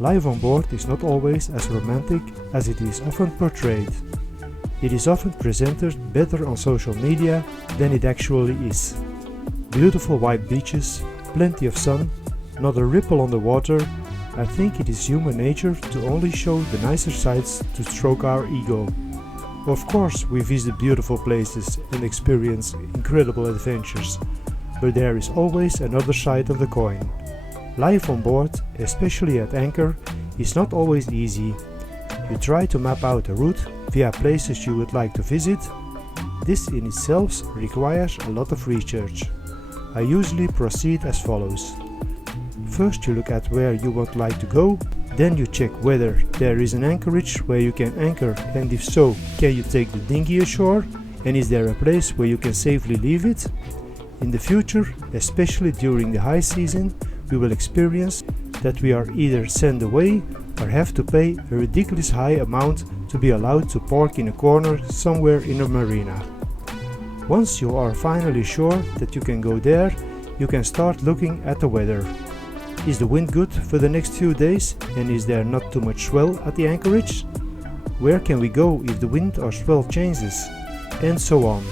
Life on board is not always as romantic as it is often portrayed. It is often presented better on social media than it actually is. Beautiful white beaches, plenty of sun, not a ripple on the water. I think it is human nature to only show the nicer sides to stroke our ego. Of course, we visit beautiful places and experience incredible adventures, but there is always another side of the coin. Life on board, especially at anchor, is not always easy. You try to map out a route via places you would like to visit. This in itself requires a lot of research. I usually proceed as follows. First you look at where you would like to go, then you check whether there is an anchorage where you can anchor, and if so, can you take the dinghy ashore, and is there a place where you can safely leave it? In the future, especially during the high season, we will experience that we are either sent away or have to pay a ridiculous high amount to be allowed to park in a corner somewhere in a marina. Once you are finally sure that you can go there, you can start looking at the weather. Is the wind good for the next few days, and is there not too much swell at the anchorage? Where can we go if the wind or swell changes? And so on.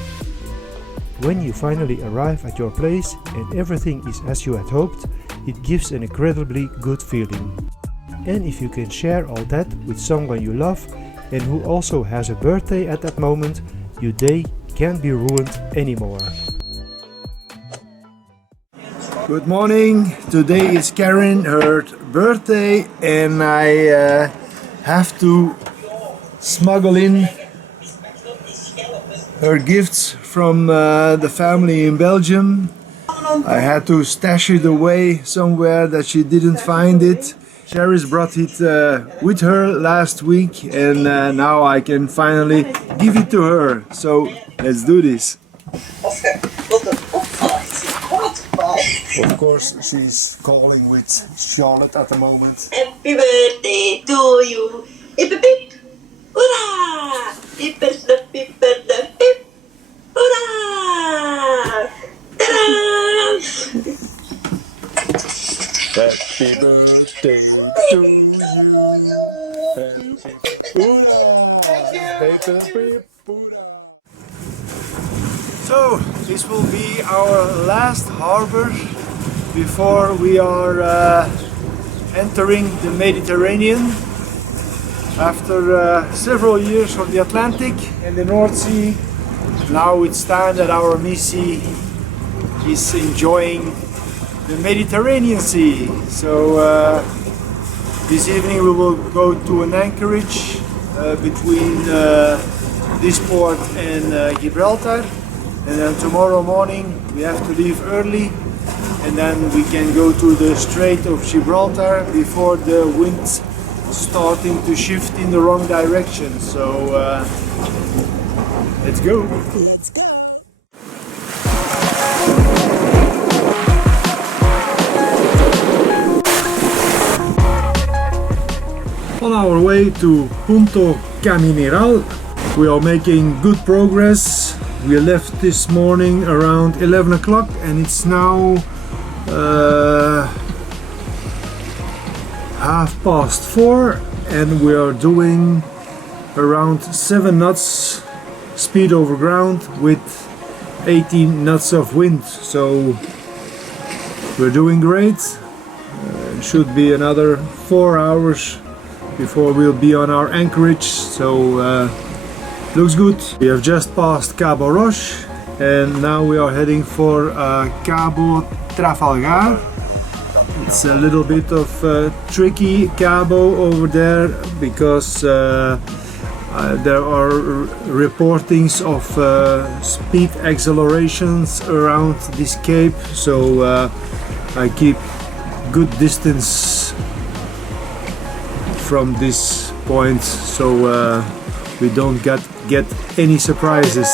When you finally arrive at your place and everything is as you had hoped, it gives an incredibly good feeling. And if you can share all that with someone you love and who also has a birthday at that moment, your day can't be ruined anymore. Good morning, today is Carine, her birthday, and I have to smuggle in her gifts from the family in Belgium. I had to stash it away somewhere that she didn't find it. Cheris brought it with her last week, and now I can finally give it to her. So let's do this. Of course, she's calling with Charlotte at the moment. Happy birthday to you! Hip hip hip! Hurrah! Hip hip hip hip! Hurrah! Ta-da! Happy birthday to you! Happy So, this will be our last harbor before we are entering the Mediterranean. After several years on the Atlantic and the North Sea, now it's time that our Missy is enjoying the Mediterranean Sea. So this evening we will go to an anchorage between this port and Gibraltar, and then tomorrow morning we have to leave early, and then we can go to the Strait of Gibraltar before the wind's starting to shift in the wrong direction. So let's go. Let's go! On our way to Punto Camineral, we are making good progress. We left this morning around 11 o'clock and it's now 4:30, and we are doing around 7 knots speed over ground with 18 knots of wind. So we're doing great. It should be another 4 hours before we'll be on our anchorage, so looks good. We have just passed Cabo Roche and now we are heading for Cabo Trafalgar. It's a little bit of tricky Cabo over there because there are reportings of speed accelerations around this cape, so I keep good distance from this point so we don't get any surprises.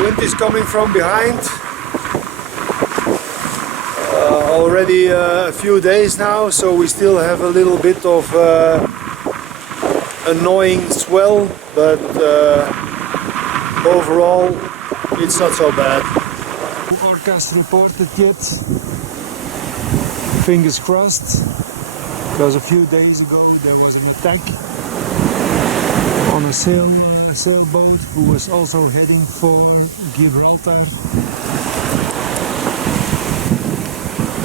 Wind is coming from behind. Already a few days now, so we still have a little bit of annoying swell, but overall it's not so bad. Orcas reported yet. Fingers crossed, because a few days ago there was an attack on a sailboat who was also heading for Gibraltar.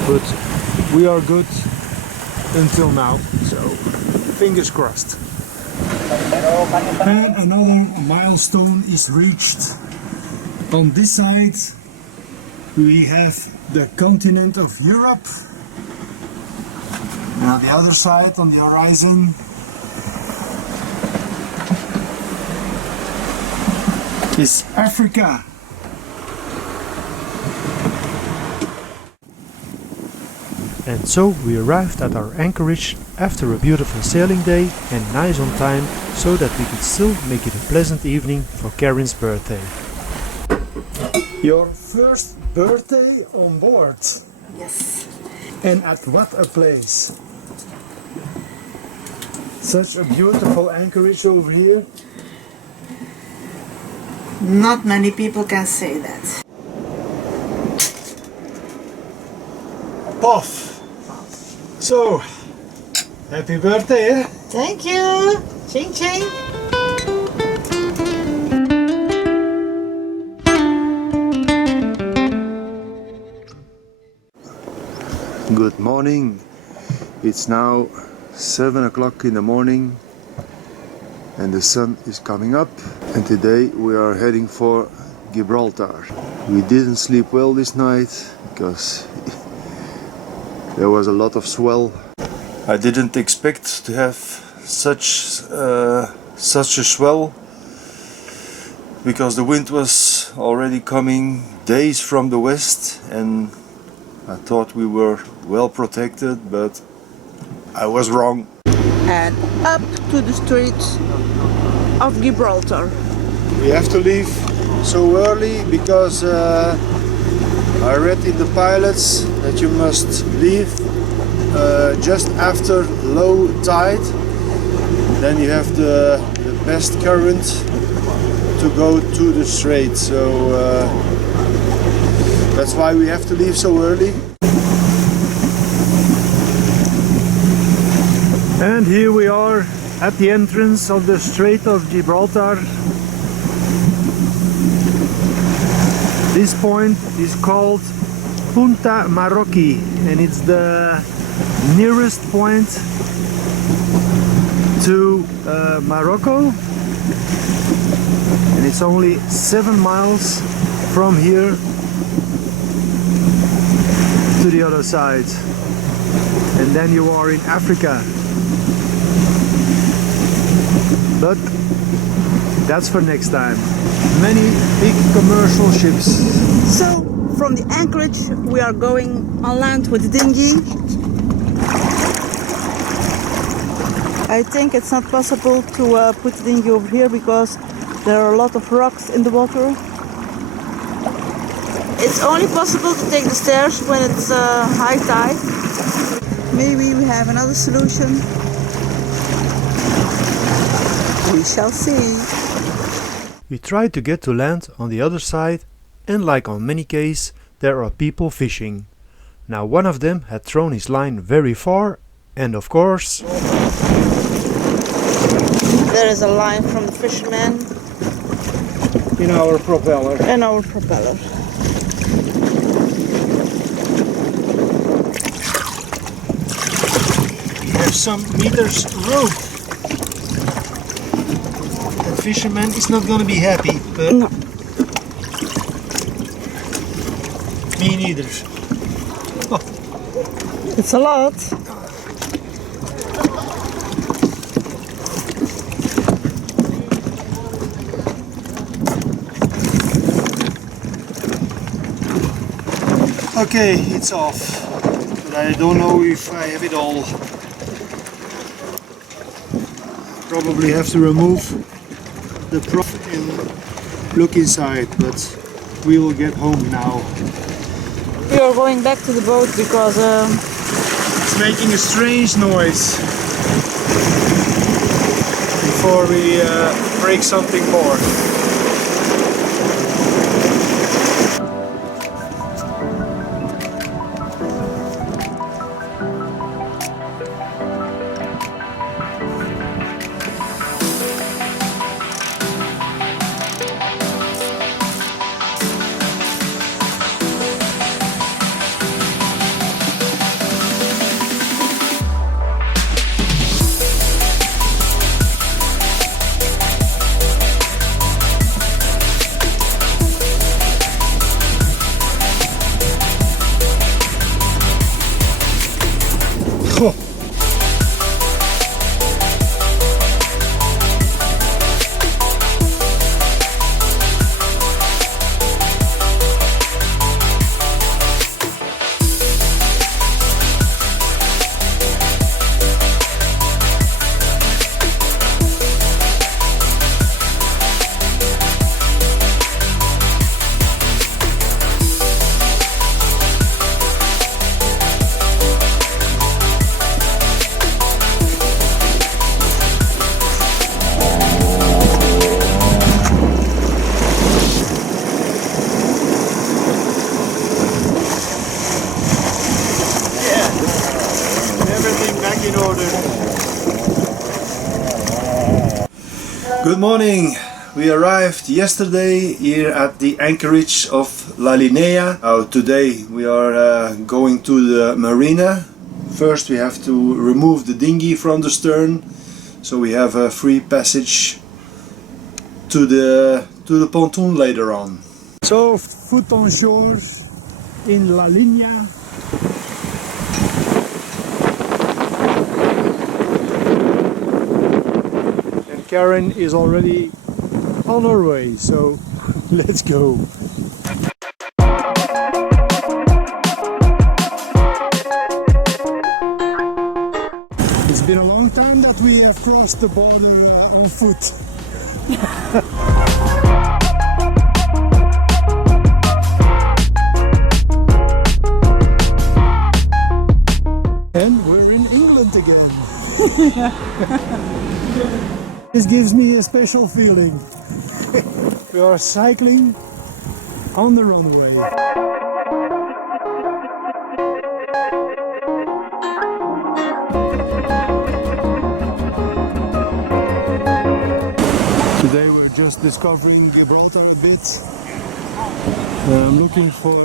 But we are good until now, so fingers crossed. And another milestone is reached. On this side we have the continent of Europe, and on the other side, on the horizon, is Africa. And so we arrived at our anchorage after a beautiful sailing day and nice on time, so that we could still make it a pleasant evening for Carine's birthday. Your first birthday on board? Yes. And at what a place! Such a beautiful anchorage over here. Not many people can say that. Puff! So, happy birthday, eh? Thank you. Ching ching. Good morning. It's now 7 o'clock in the morning and the sun is coming up, and today we are heading for Gibraltar. We didn't sleep well this night because there was a lot of swell. I didn't expect to have such a swell, because the wind was already coming days from the west, and I thought we were well protected, but I was wrong. And up to the streets of Gibraltar. We have to leave so early because I read in the pilots that you must leave just after low tide. Then you have the best current to go to the strait. So that's why we have to leave so early. And here we are at the entrance of the Strait of Gibraltar. This point is called Punta Marroquí, and it's the nearest point to Morocco, and it's only 7 miles from here to the other side, and then you are in Africa. But that's for next time. Many big commercial ships. So, from the anchorage, we are going on land with the dinghy. I think it's not possible to put the dinghy over here because there are a lot of rocks in the water. It's only possible to take the stairs when it's high tide. Maybe we have another solution. We shall see. We tried to get to land on the other side, and like on many cases, there are people fishing. Now one of them had thrown his line very far, and of course... There is a line from the fisherman. in our propeller. And our propeller. We have some meters rope. The fisherman is not gonna be happy, but No. me neither. It's a lot. Okay, it's off, but I don't know if I have it all. Probably have to remove the prop and look inside, but we will get home now. We are going back to the boat because It's making a strange noise before we break something more. Good morning! We arrived yesterday here at the anchorage of La Linea. Today we are going to the marina. First we have to remove the dinghy from the stern, so we have a free passage to the pontoon later on. So, foot on shore in La Linea. And Carine is already on her way, so let's go. It's been a long time that we have crossed the border on foot. And we're in England again. This gives me a special feeling. We are cycling on the runway. Today we're just discovering Gibraltar a bit. I'm looking for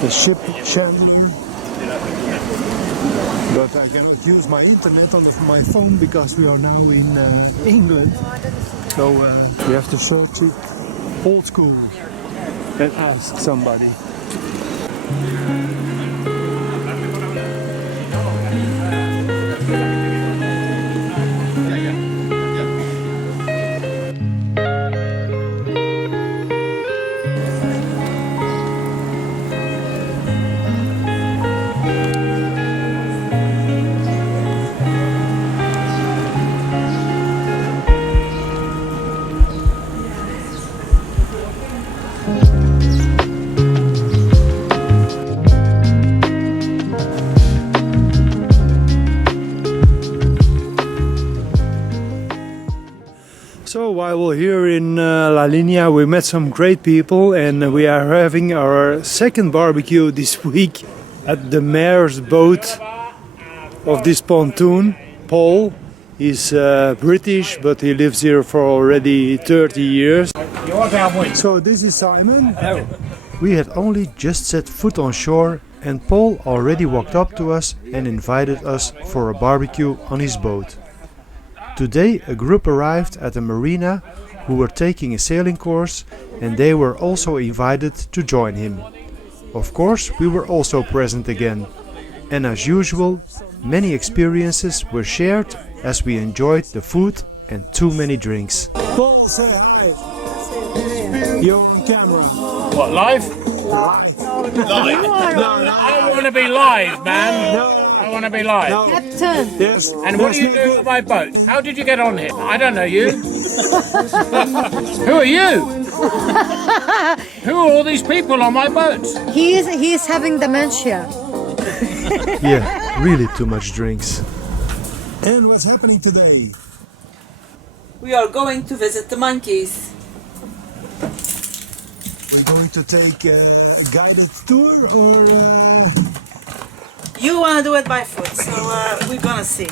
the ship chandler, but I cannot use my internet on my phone because we are now in England. So we have to search it old school and ask somebody. So while we're here in La Linea, we met some great people, and we are having our second barbecue this week at the mayor's boat of this pontoon, Paul. He's British, but he lives here for already 30 years. So this is Simon. Hello. We had only just set foot on shore and Paul already walked up to us and invited us for a barbecue on his boat. Today a group arrived at the marina who were taking a sailing course, and they were also invited to join him. Of course, we were also present again, and as usual, many experiences were shared as we enjoyed the food and too many drinks. Paul, say hi. You're on camera. What, live? Live. I want to be live, man. No. I want to be live. No. Captain. Yes. And what are you doing on my boat? How did you get on here? I don't know you. Who are you? Who are all these people on my boat? He is having dementia. Yeah, really too much drinks. And what's happening today? We are going to visit the monkeys. We're going to take a guided tour, or You want to do it by foot, so we're gonna see.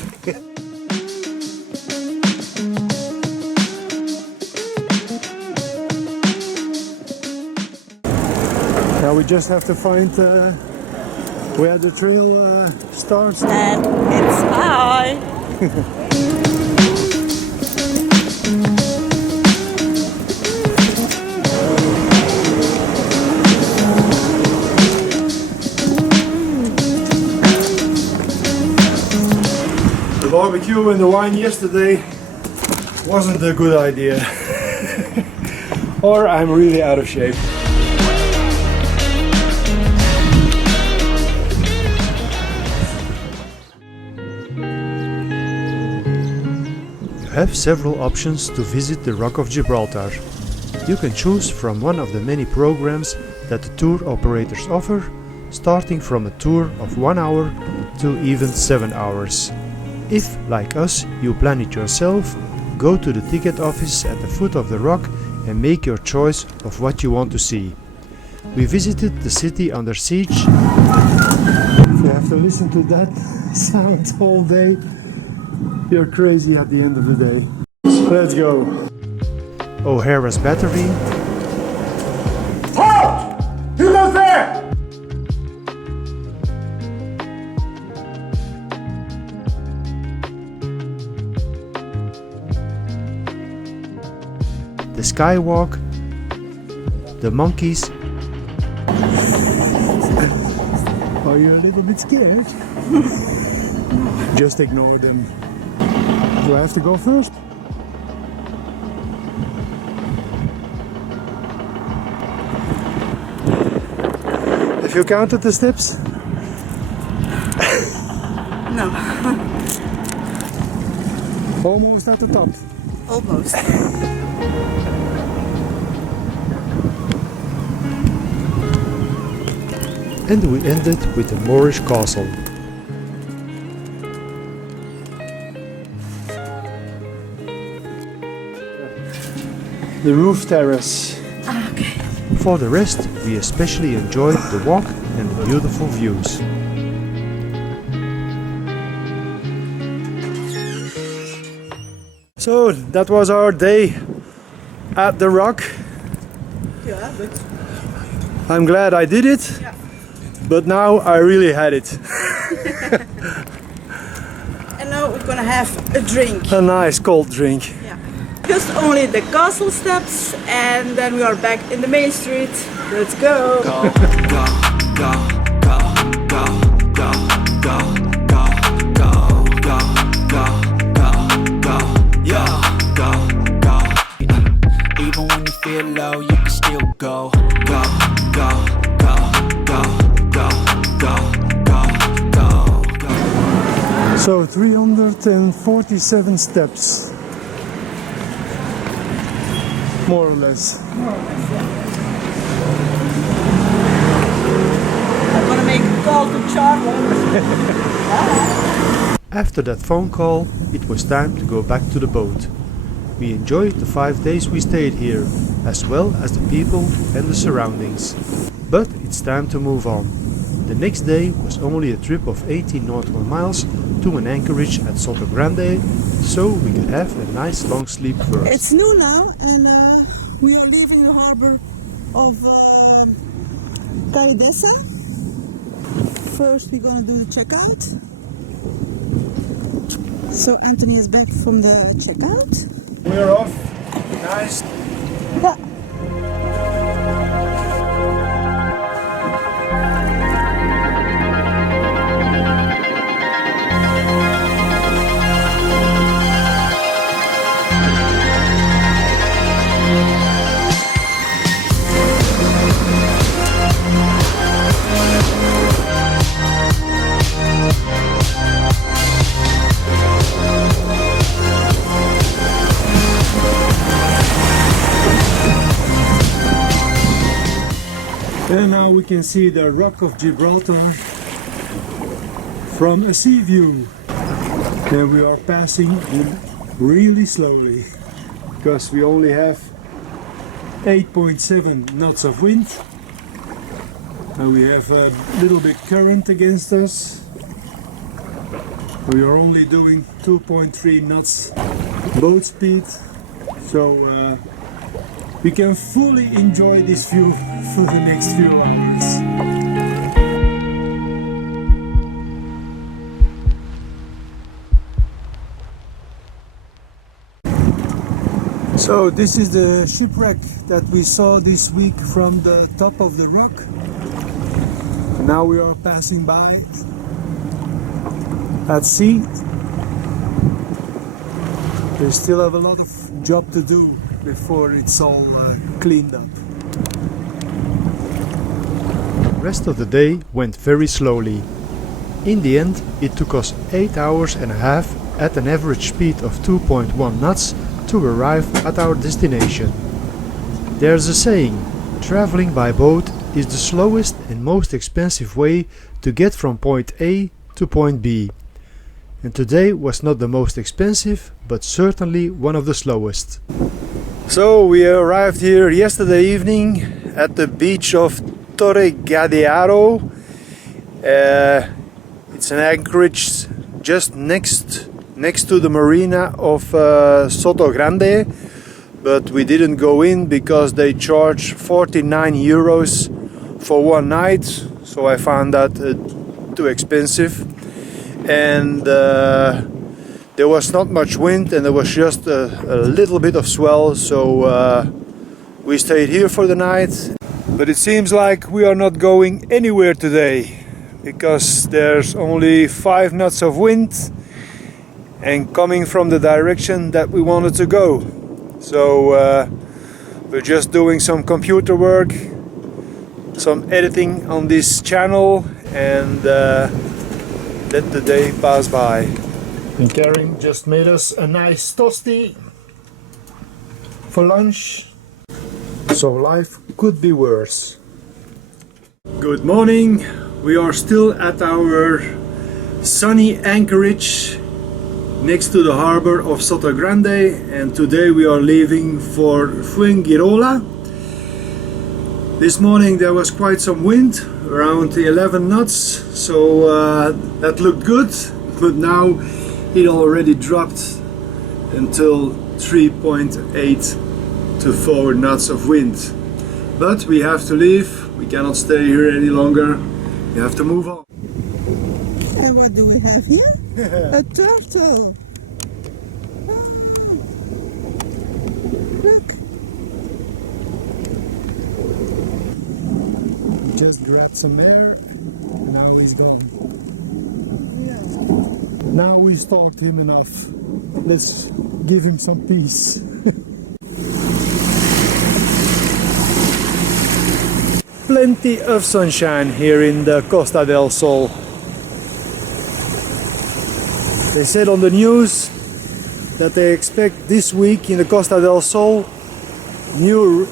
now we just have to find where the trail starts. And it's high. The barbecue and the wine yesterday wasn't a good idea. Or I'm really out of shape. You have several options to visit the Rock of Gibraltar. You can choose from one of the many programs that the tour operators offer, starting from a tour of 1 hour to even 7 hours. If, like us, you plan it yourself, go to the ticket office at the foot of the rock and make your choice of what you want to see. We visited the city under siege. If you have to listen to that sound all day, you're crazy at the end of the day. Let's go. O'Hara's battery, Halt! Who goes there? the skywalk, the monkeys, Are you a little bit scared? Just ignore them. Do I have to go first? Have you counted the steps? No, Almost at the top. almost. and we ended with the Moorish castle. The roof terrace. For the rest, we especially enjoyed the walk and the beautiful views. So that was our day at the rock. Yeah, but I'm glad I did it, but now I really had it. and now we're gonna have a drink. A nice cold drink. Yeah. Just only the castle steps, and then we are back in the main street. Let's go. Even when you feel low, you can still go. Go, go, go, go, go, go, go, go, go. So 347 steps. More or less. I'm gonna make a call to Charlotte. After that phone call, it was time to go back to the boat. We enjoyed the 5 days we stayed here, as well as the people and the surroundings. But it's time to move on. The next day was only a trip of 18 nautical miles to an anchorage at Soto Grande, so we could have a nice long sleep first. It's noon now, and we are leaving the harbor of Carine. First, we're gonna do the checkout. So Anthony is back from the checkout. We're off. Nice. Yeah. And now we can see the rock of Gibraltar from a sea view. And we are passing really slowly because we only have 8.7 knots of wind. And we have a little bit current against us. We are only doing 2.3 knots boat speed. So we can fully enjoy this view for the next few hours. So this is the shipwreck that we saw this week from the top of the rock. Now we are passing by at sea. We still have a lot of job to do before it's all cleaned up. The rest of the day went very slowly. In the end, it took us 8 hours and a half at an average speed of 2.1 knots to arrive at our destination. There's a saying, traveling by boat is the slowest and most expensive way to get from point A to point B. And today was not the most expensive, but certainly one of the slowest. So we arrived here yesterday evening at the beach of Torre Gadearo. It's an anchorage just next next to the marina of Soto Grande, but we didn't go in because they charge 49 euros for one night, so I found that too expensive. And there was not much wind and there was just a little bit of swell, so we stayed here for the night. But it seems like we are not going anywhere today because there's only 5 knots of wind and coming from the direction that we wanted to go. So we're just doing some computer work, some editing on this channel, and let the day pass by. And Carine just made us a nice toasty for lunch. So life could be worse. Good morning. We are still at our sunny anchorage next to the harbor of Soto Grande, and today we are leaving for Fuenfirola. This morning there was quite some wind, around 11 knots, so that looked good, but now it already dropped until 3.8 to 4 knots of wind. But we have to leave, we cannot stay here any longer, we have to move on. And what do we have here? A turtle. Oh, look. Just grabbed some air and now he's gone. Yeah. Now we stalked him enough. Let's give him some peace. Plenty of sunshine here in the Costa del Sol. They said on the news that they expect this week in the Costa del Sol new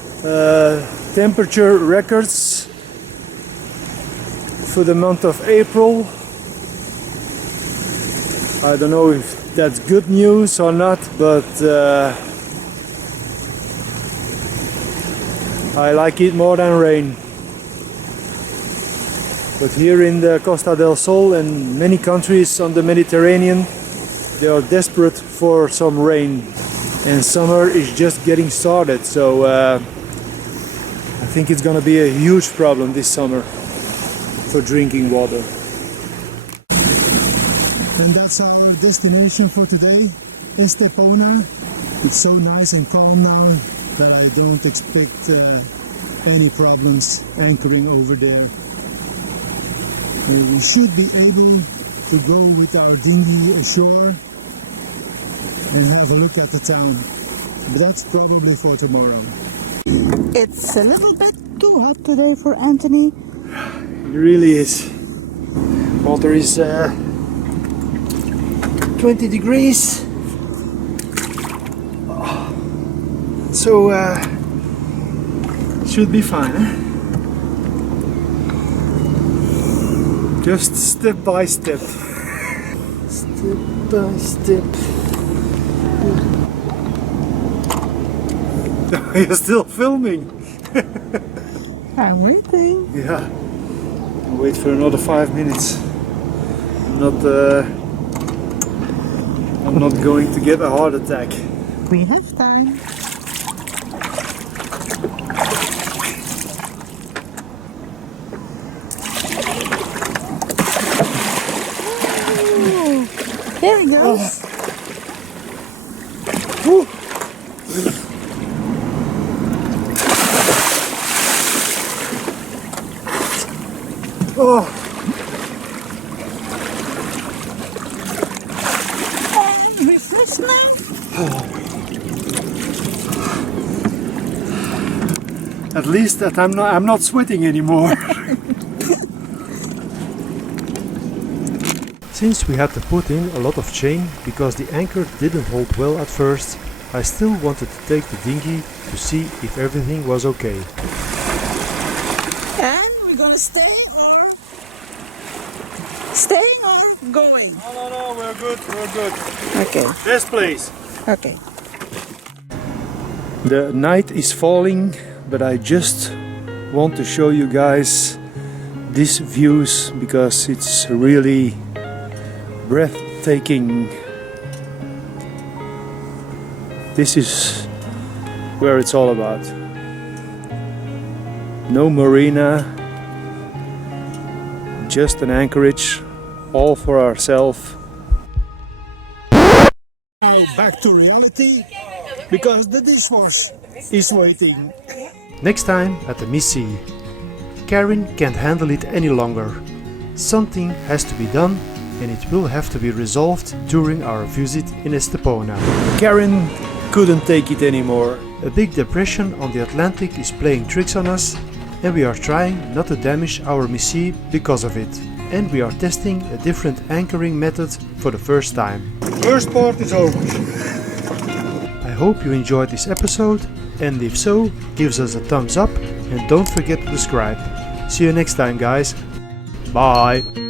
temperature records for the month of April. I don't know if that's good news or not, but I like it more than rain. But here in the Costa del Sol and many countries on the Mediterranean, they are desperate for some rain. And summer is just getting started, so I think it's gonna be a huge problem this summer for drinking water. And that's our destination for today, Estepona. It's so nice and calm now that I don't expect any problems anchoring over there. We should be able to go with our dinghy ashore and have a look at the town. But that's probably for tomorrow. It's a little bit too hot today for Anthony. It really is. Water is 20 degrees. So should be fine, eh? Just step by step. Step by step. You're still filming. I'm waiting. Yeah. I'll wait for another 5 minutes. I'm not going to get a heart attack. We have time. There he goes. Oh. Oh. And refreshment. At least that I'm not sweating anymore. Since we had to put in a lot of chain because the anchor didn't hold well at first, I still wanted to take the dinghy to see if everything was okay. And we're gonna stay or going? No, we're good. Okay. This place. Okay. The night is falling, but I just want to show you guys these views because it's really breathtaking. This is where it's all about. No marina, just an anchorage, all for ourselves. Now back to reality, because the dishwash is waiting. Next time at the Missy. Carine can't handle it any longer. Something has to be done, and it will have to be resolved during our visit in Estepona. Carine couldn't take it anymore. A big depression on the Atlantic is playing tricks on us, and we are trying not to damage our Missy because of it. And we are testing a different anchoring method for the first time. First part is over. I hope you enjoyed this episode, and if so, give us a thumbs up and don't forget to subscribe. See you next time, guys. Bye!